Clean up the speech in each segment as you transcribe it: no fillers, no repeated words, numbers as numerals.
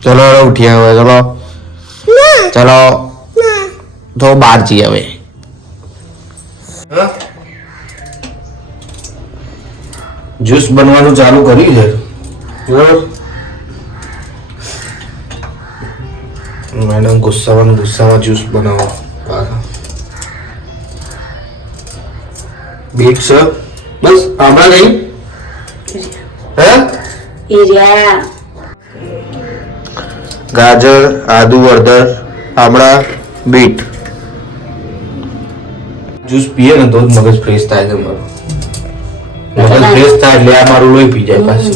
चलो उठिए हुए चलो चलो तो बाहर चाहिए हमें જ્યુસ બનવાનું ચાલુ કર્યું છે મેડમ ગુસ્સામાં જ્યુસ બનાવો બીટ છે બસ આંબળા નહીં હે ગાજર આદુ હળદર આમળા બીટ જ્યુસ પીએ ને તો જ મગજ ફ્રેશ થાય છે મારું મગજ ફ્રેશ થાય એટલે આ મારું લોહી પી જાય પાછું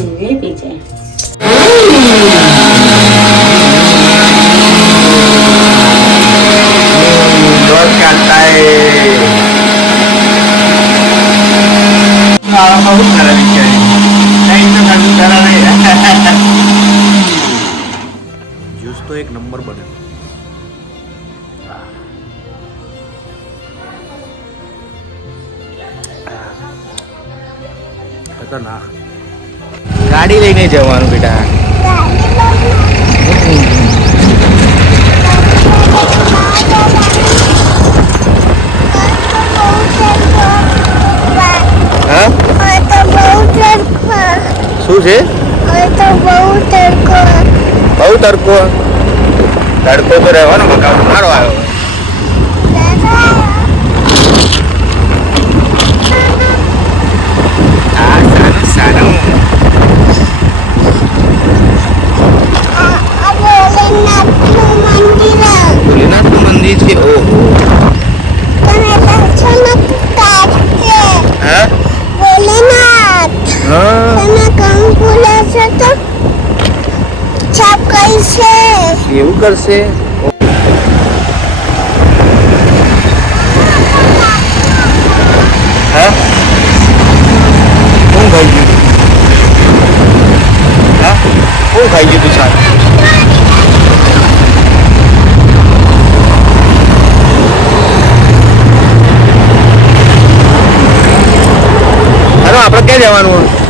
જ્યુસ તો એક નંબર બને ખતરનાક ગાડી લઈને જવાનું બેટા શું છે બહુ તડકો તડકો તો રહેવાનો મકાન મારો આવ્યો ભોલેનાથનું મંદિર છે ઓહો એવું કરશે હા હું ખાઈ ગયું હા હું ખાઈ ગયું તું સારું આપણે ક્યાં જવાનું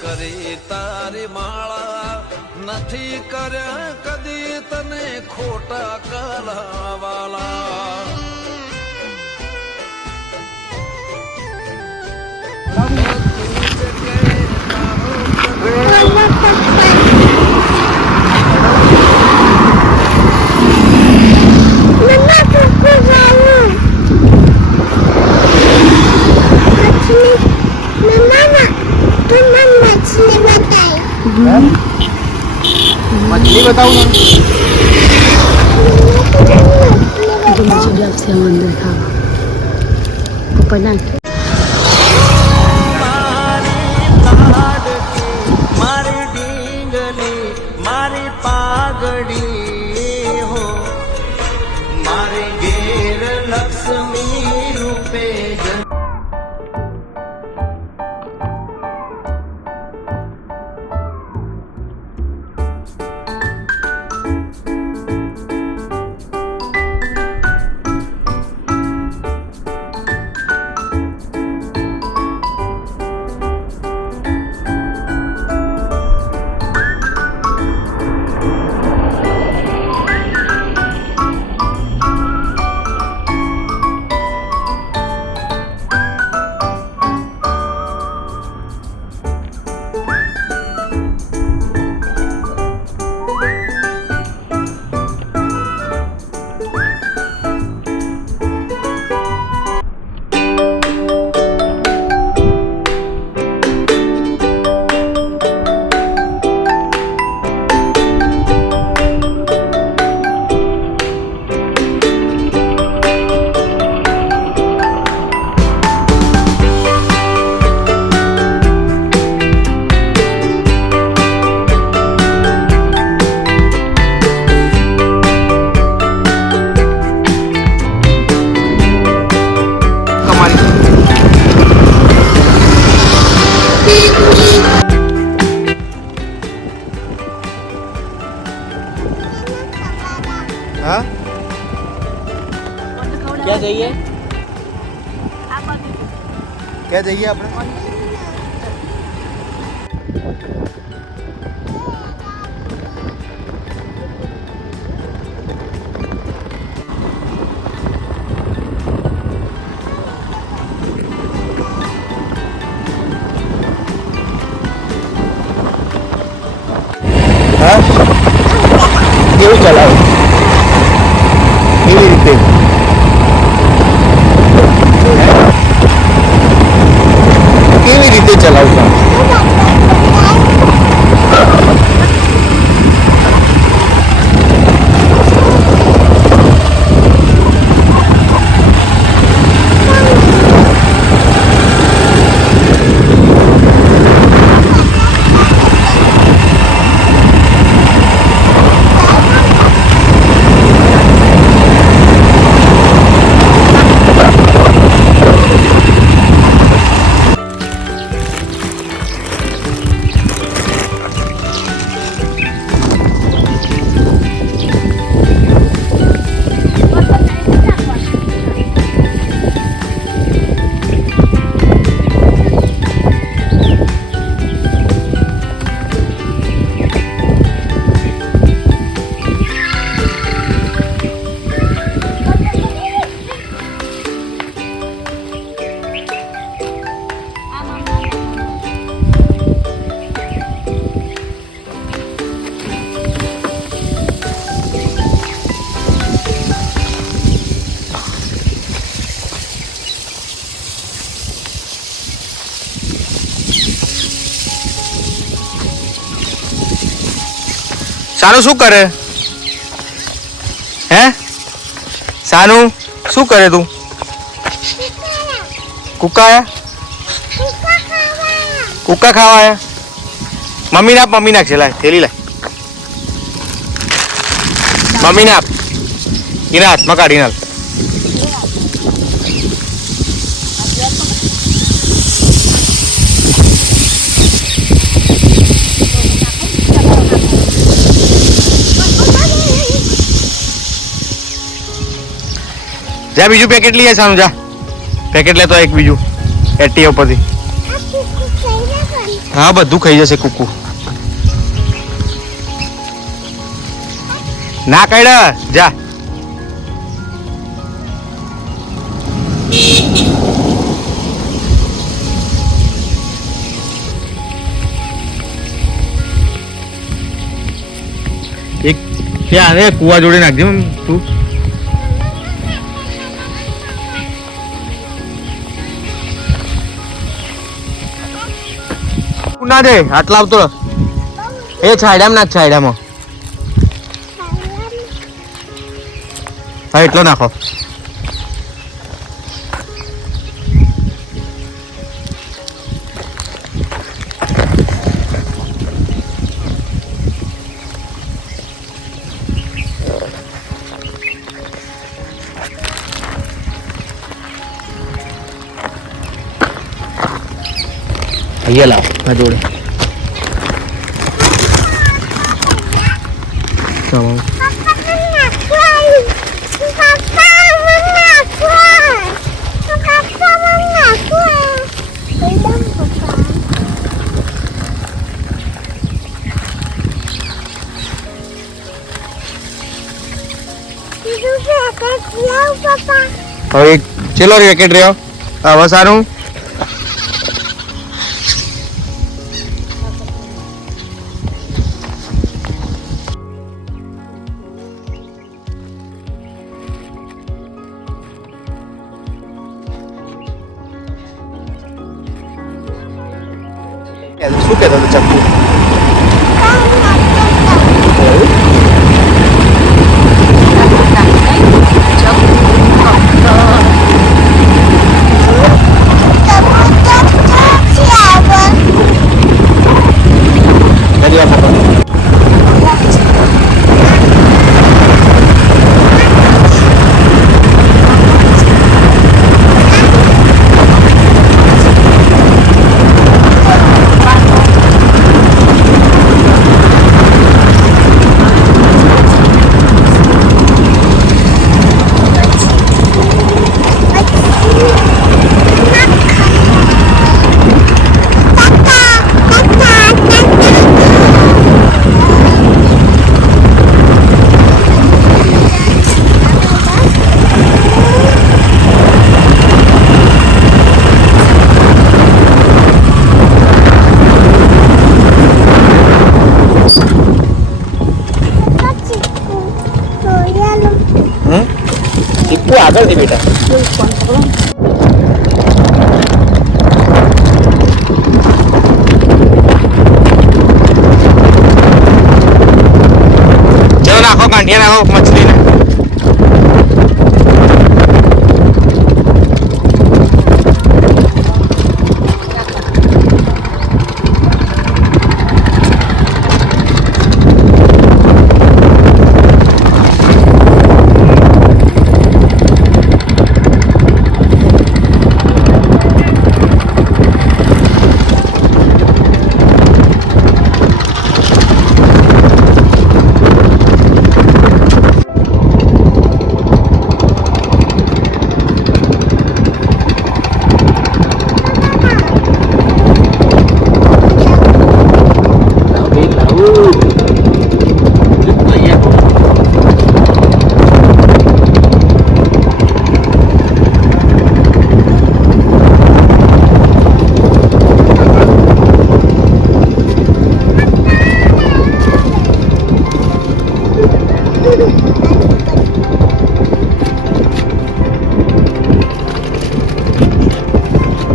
કરી તારી માળા નથી કર્યા કદી તને ખોટા કરાવાલા मछली बताओ ना मुझे आपसे अंदर था पता મારી ડીંગલી મારી પાઘડી હો મારે ઘેર લક્ષ્મી રૂપે हाँ क्या चाहिए क्या चाहिए આપણે હા કેવું ચલાવ કેવી રીતે કેવી રીતે ચલાવશો સાનુ શું કરે હે સાનુ શું કરે તું કુકા ખાવા આયા મમ્મી નાખ છે લાય થેલી લાય મમ્મી નાખ એના હાથમાં કાઢી નાખ જા બીજું પેકેટ લઈ સાનું જા પેકેટ લેતો એક બીજું એટી ઉપરથી હા બધું ખાઈ જશે કુકુ ના કાઢ્યા જા એક ક્યાં રે કુવા જોડે નાખજે તું ના દે આટલા આવતો એ છાયડામાં નાખ છાયડામાં હા એટલો નાખો અહીંયા લાવ આ જોડે ચાલો હવે ચલો રેકેટ રહ્યો હવે સારું શું કહેતો ચપ્પુ તું આગળથી બેટા. ચલો નાખો કાંઠિયા નાખો મછલીને.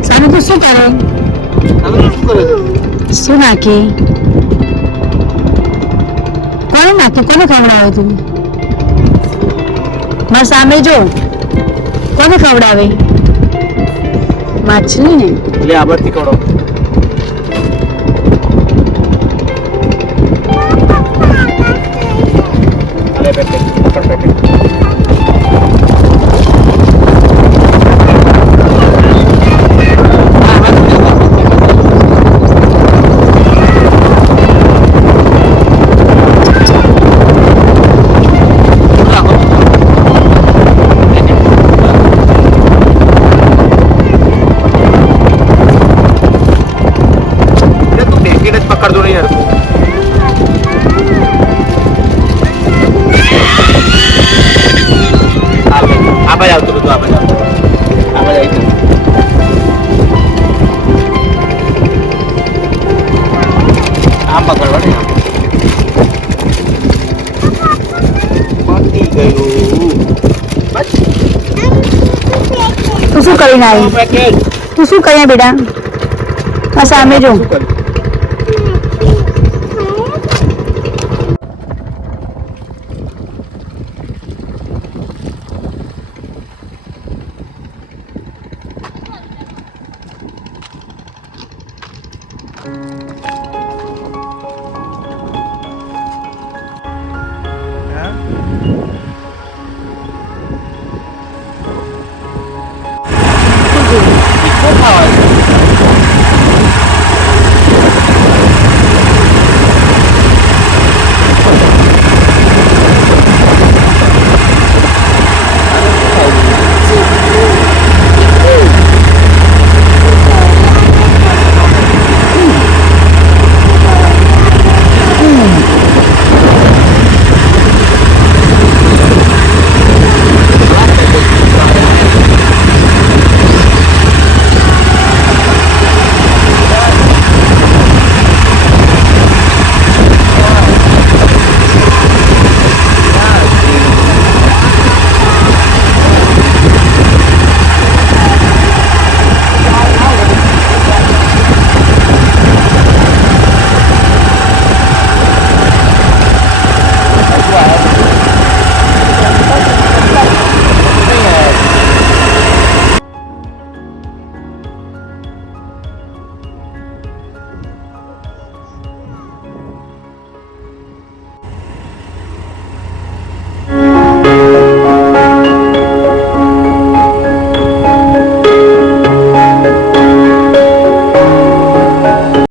સાનું તું શું કરે? શું નાખી? કોને નાખ્યું? કોને ખવડાવે તું? મારા સામે જો. કોને ખવડાવે? માછલી ને. એટલે આબરથી કરો. અરે બેટે પકડ બેટે. પકડજો નહીં યાર. આ બાજુ આવતું હતું. આ બાજુ આવતું. આ બાજુ આવી ગયું. આમ પકડવા ને આમ. પતી ગયું. બસ. તું શું કરીને આવી? પેકેટ. તું શું કર્યા બેટા? મારા સામે જો. શું કર્યું? શું ખાવાનું?